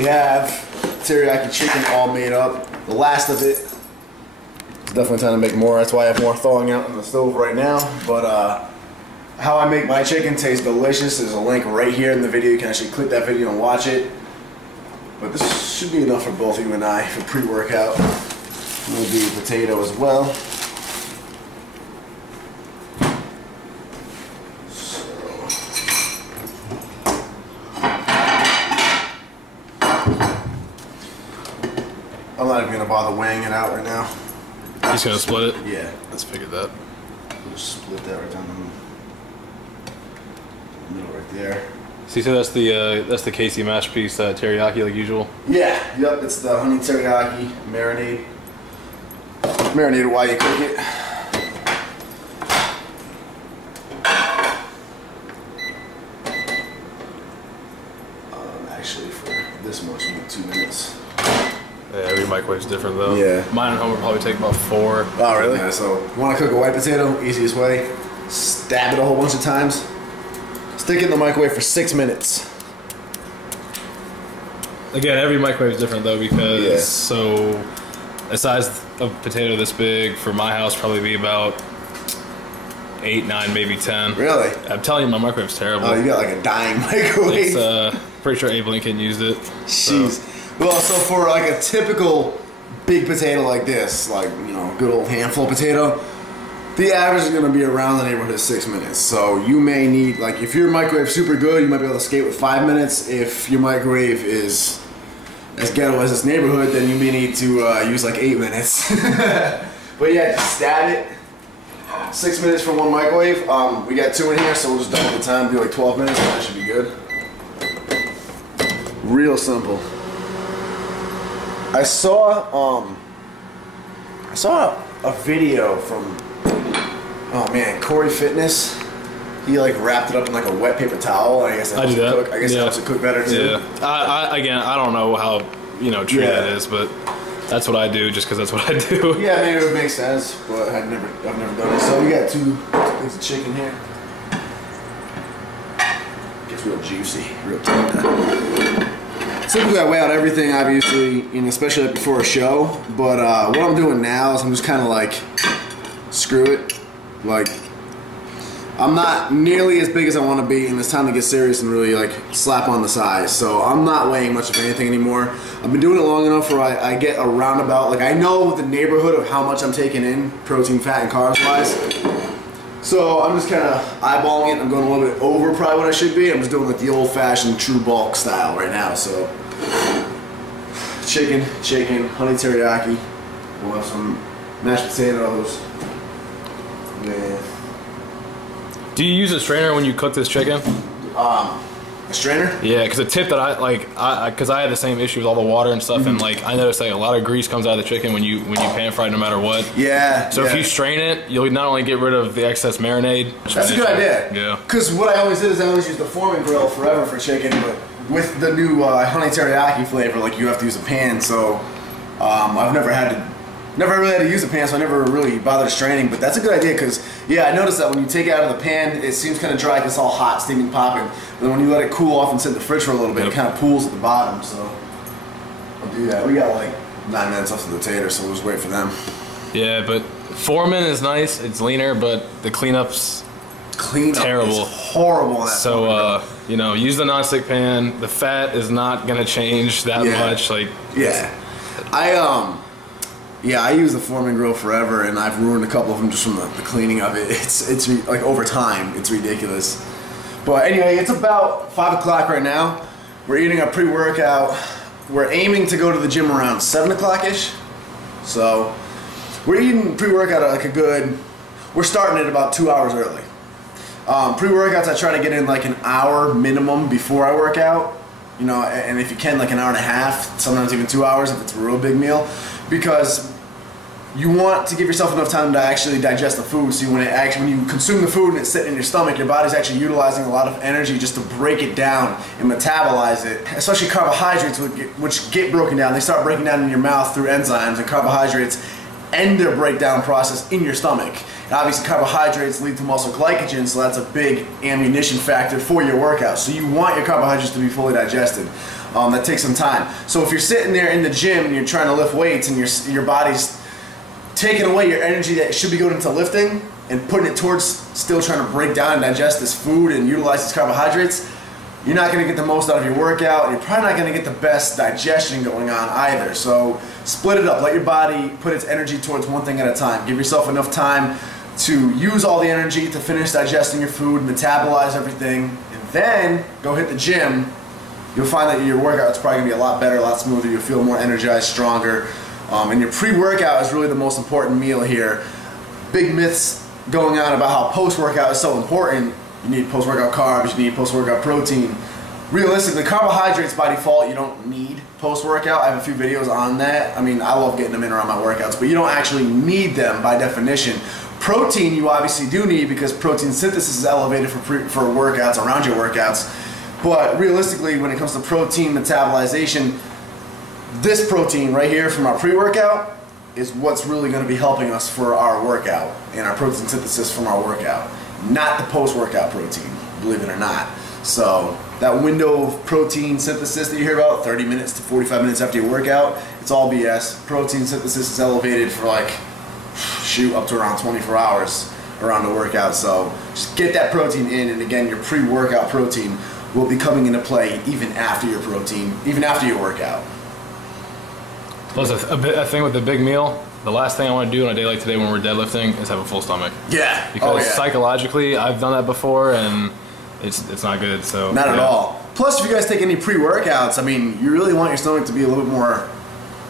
we have teriyaki chicken all made up. The last of it. It's definitely time to make more. That's why I have more thawing out on the stove right now. But how I make my chicken tastes delicious. There's a link right here in the video. You can actually click that video and watch it. But this should be enough for both you and I for pre-workout. We'll do potato as well. So. I'm not even gonna bother weighing it out right now. Just gonna split it? Yeah. Let's figure that. Just split that right down the middle right there. So you said that's the Casey Masterpiece teriyaki like usual? Yeah, yep, it's the honey teriyaki marinade. Marinate while you cook it. Actually, for this much, we need 2 minutes. Yeah, every microwave's different though. Yeah. Mine at home would probably take about 4. Oh, really? Yeah, so you want to cook a white potato, easiest way, stab it a whole bunch of times. Stick it in the microwave for 6 minutes. Again, every microwave is different though because Yeah. so a size of potato this big for my house probably be about 8, 9, maybe 10. Really? I'm telling you, my microwave's terrible. Oh, you got like a dying microwave. It's pretty sure Abe Lincoln used it. Jeez. So. Well, so for like a typical big potato like this, like, you know, good old handful potato, the average is going to be around the neighborhood of 6 minutes. So you may need, like, if your microwave's super good, you might be able to skate with 5 minutes. If your microwave is as ghetto as this neighborhood, then you may need to use like 8 minutes. But yeah, just stab it. 6 minutes for one microwave. We got 2 in here, so we'll just double the time, do like 12 minutes, and that should be good. Real simple. I saw a video from, oh man, Corey Fitness. He like wrapped it up in like a wet paper towel. I guess that helps it cook. I guess it helps it cook better too. Yeah. Again, I don't know how true that is, but that's what I do just because that's what I do. Yeah, maybe it would make sense, but I've never done it. So we got 2 things of chicken here. Gets real juicy, real tender. Typically I weigh out everything, obviously, and especially like before a show. But what I'm doing now is I'm just kind of like, screw it. Like, I'm not nearly as big as I want to be, and it's time to get serious and really like slap on the size. So I'm not weighing much of anything anymore. I've been doing it long enough where I get a roundabout, like I know the neighborhood of how much I'm taking in, protein, fat, and carbs wise. So I'm just kind of eyeballing it. I'm going a little bit over probably what I should be. I'm just doing like the old-fashioned true bulk style right now. So chicken, honey teriyaki. We'll have some mashed potatoes. Yeah. Do you use a strainer when you cook this chicken? A strainer? Yeah, because a tip that because I had the same issue with all the water and stuff, and like I noticed like a lot of grease comes out of the chicken when you pan fry, no matter what. Yeah. So if you strain it, you'll not only get rid of the excess marinade. That's a good idea. Yeah. Because what I always did is I always use the Foreman grill forever for chicken, but with the new honey teriyaki flavor, like you have to use a pan. So I've never really had to use a pan, so I never really bothered straining. But that's a good idea because, yeah, I noticed that when you take it out of the pan, it seems kind of dry because it's all hot, steaming, popping. But then when you let it cool off and sit in the fridge for a little bit, it kind of pools at the bottom. So I'll do that. We got like 9 minutes left of the taters, so we'll just wait for them. Yeah, but Foreman is nice. It's leaner, but the cleanup's terrible. Is horrible. In that so use the nonstick pan. The fat is not gonna change that much. Like I use the Foreman grill forever, and I've ruined a couple of them just from the cleaning of it. It's like over time, it's ridiculous. But anyway, it's about 5 o'clock right now. We're eating a pre-workout. We're aiming to go to the gym around 7 o'clock-ish. So we're eating pre-workout at like we're starting it about 2 hours early. Pre-workouts, I try to get in like an hour minimum before I work out. You know, and if you can, like an hour and a half, sometimes even 2 hours if it's a real big meal. Because you want to give yourself enough time to actually digest the food, so when you consume the food and it's sitting in your stomach, your body's actually utilizing a lot of energy just to break it down and metabolize it. Especially carbohydrates, which get broken down. They start breaking down in your mouth through enzymes, and carbohydrates end their breakdown process in your stomach. And obviously carbohydrates lead to muscle glycogen, so that's a big ammunition factor for your workout. So you want your carbohydrates to be fully digested. That takes some time. So if you're sitting there in the gym and you're trying to lift weights and your body's taking away your energy that should be going into lifting and putting it towards still trying to break down and digest this food and utilize these carbohydrates, you're not going to get the most out of your workout, and you're probably not going to get the best digestion going on either. So split it up. Let your body put its energy towards one thing at a time. Give yourself enough time to use all the energy to finish digesting your food, metabolize everything, and then go hit the gym. You'll find that your workout is probably going to be a lot better, a lot smoother. You'll feel more energized, stronger. And your pre-workout is really the most important meal here. Big myths going on about how post-workout is so important. You need post-workout carbs, you need post-workout protein. Realistically, carbohydrates by default you don't need post-workout. I have a few videos on that. I mean, I love getting them in around my workouts, but you don't actually need them by definition. Protein you obviously do need because protein synthesis is elevated for workouts, around your workouts. But realistically, when it comes to protein metabolization, this protein right here from our pre-workout is what's really going to be helping us for our workout and our protein synthesis from our workout. Not the post-workout protein, believe it or not. So that window of protein synthesis that you hear about, 30 minutes to 45 minutes after your workout, it's all BS. Protein synthesis is elevated for like, shoot, up to around 24 hours around the workout. So just get that protein in, and again, your pre-workout protein will be coming into play even after your protein, even after your workout. Plus, a thing with the big meal, the last thing I want to do on a day like today when we're deadlifting is have a full stomach. Yeah. Because psychologically, I've done that before, and it's not good. So not at all. Plus, if you guys take any pre-workouts, I mean, you really want your stomach to be a little bit more.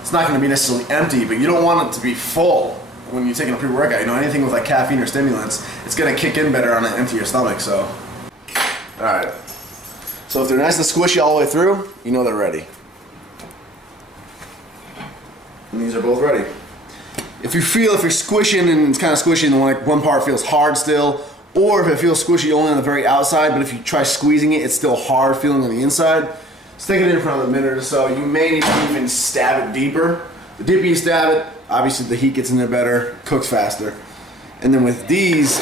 It's not going to be necessarily empty, but you don't want it to be full when you're taking a pre-workout. You know, anything with like caffeine or stimulants, it's going to kick in better on an empty stomach. So, all right. So if they're nice and squishy all the way through, you know they're ready. And these are both ready. If you're squishing and it's kind of squishy and one part feels hard still, or if it feels squishy only on the very outside, but if you try squeezing it, it's still hard feeling on the inside, stick it in for another minute or so. You may need to even stab it deeper. The deeper you stab it, obviously the heat gets in there better, cooks faster. And then with these,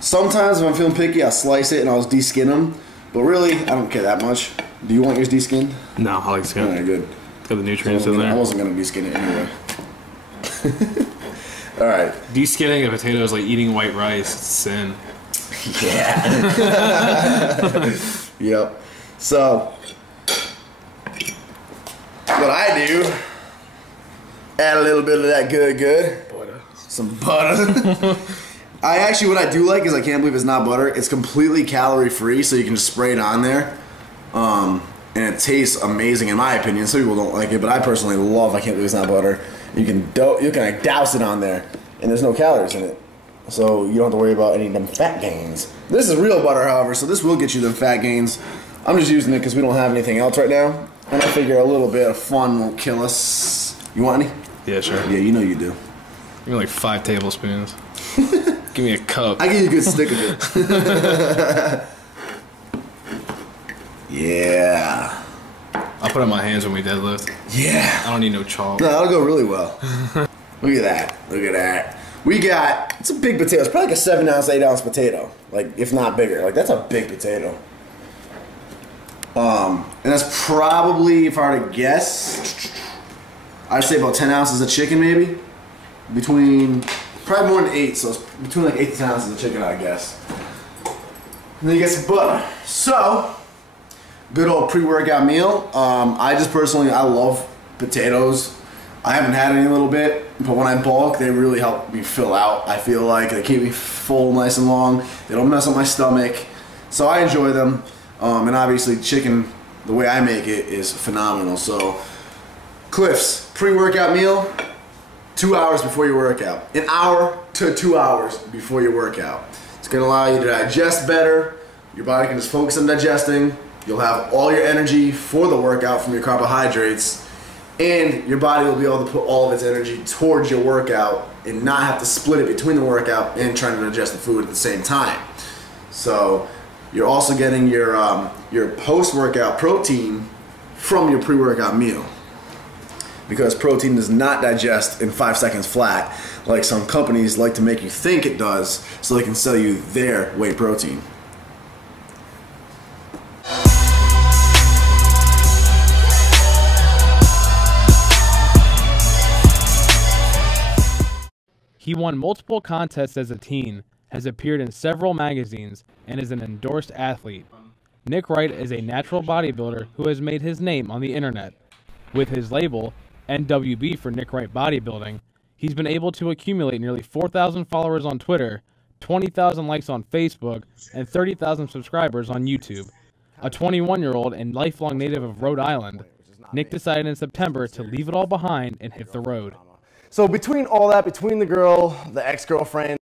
sometimes if I'm feeling picky, I'll slice it and I'll just de-skin them. But really, I don't care that much. Do you want yours de-skinned? No, I like skin. Alright, good. It's got the nutrients in there. I wasn't going to de-skin it anyway. Alright. De-skinning a potato is like eating white rice. It's sin. Yeah. Yep. So, what I do, add a little bit of that good. Butter. Some butter. What I do like is I can't believe it's not butter. It's completely calorie free, so you can just spray it on there. And it tastes amazing in my opinion. Some people don't like it, but I personally love, I can't believe it's not butter. You can like douse it on there, and there's no calories in it. So you don't have to worry about any of them fat gains. This is real butter, however, so this will get you them fat gains. I'm just using it because we don't have anything else right now. And I figure a little bit of fun won't kill us. You want any? Yeah, sure. Yeah, you know you do. Give me like 5 tablespoons. Give me a cup. I give you a good stick of it. Yeah. I'll put it in my hands when we deadlift. Yeah. I don't need no chalk. No, that'll go really well. Look at that. Look at that. We got, it's a big potato. It's probably like a 7-ounce, 8-ounce potato. Like, if not bigger. Like, that's a big potato. And that's probably, if I were to guess, I'd say about 10 ounces of chicken, maybe. Probably more than 8, so it's between like 8 to 10 ounces of chicken, I guess. And then you get some butter. So, good old pre-workout meal. I just personally, I love potatoes. I haven't had any in a little bit, but when I bulk, they really help me fill out. I feel like they keep me full nice and long. They don't mess up my stomach. So I enjoy them. And obviously chicken, the way I make it, is phenomenal. So, Cliff's pre-workout meal, 2 hours before your workout. 1 hour to 2 hours before your workout. It's gonna allow you to digest better. Your body can just focus on digesting. You'll have all your energy for the workout from your carbohydrates, and your body will be able to put all of its energy towards your workout and not have to split it between the workout and trying to digest the food at the same time. So you're also getting your post-workout protein from your pre-workout meal, because protein does not digest in 5 seconds flat like some companies like to make you think it does so they can sell you their whey protein. He won multiple contests as a teen, has appeared in several magazines, and is an endorsed athlete. Nick Wright is a natural bodybuilder who has made his name on the internet. With his label, NWB for Nick Wright Bodybuilding, he's been able to accumulate nearly 4,000 followers on Twitter, 20,000 likes on Facebook, and 30,000 subscribers on YouTube. A 21-year-old and lifelong native of Rhode Island, Nick decided in September to leave it all behind and hit the road. So between all that, between the girl, the ex-girlfriend,